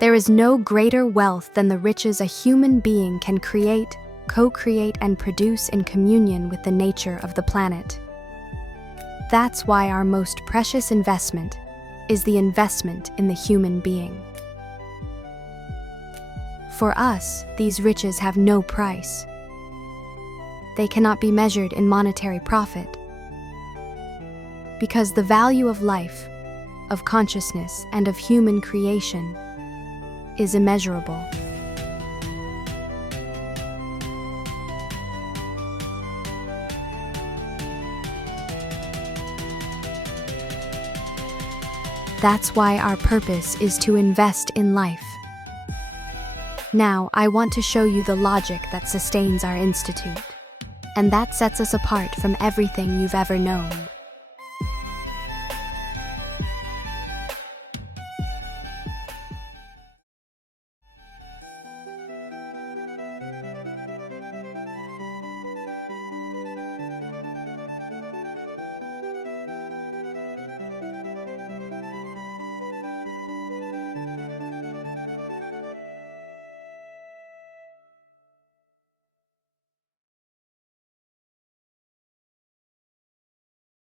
There is no greater wealth than the riches a human being can create, co-create, and produce in communion with the nature of the planet. That's why our most precious investment is the investment in the human being. For us, these riches have no price. They cannot be measured in monetary profit, because the value of life, of consciousness, and of human creation is immeasurable. That's why our purpose is to invest in life. Now, I want to show you the logic that sustains our institute, and that sets us apart from everything you've ever known.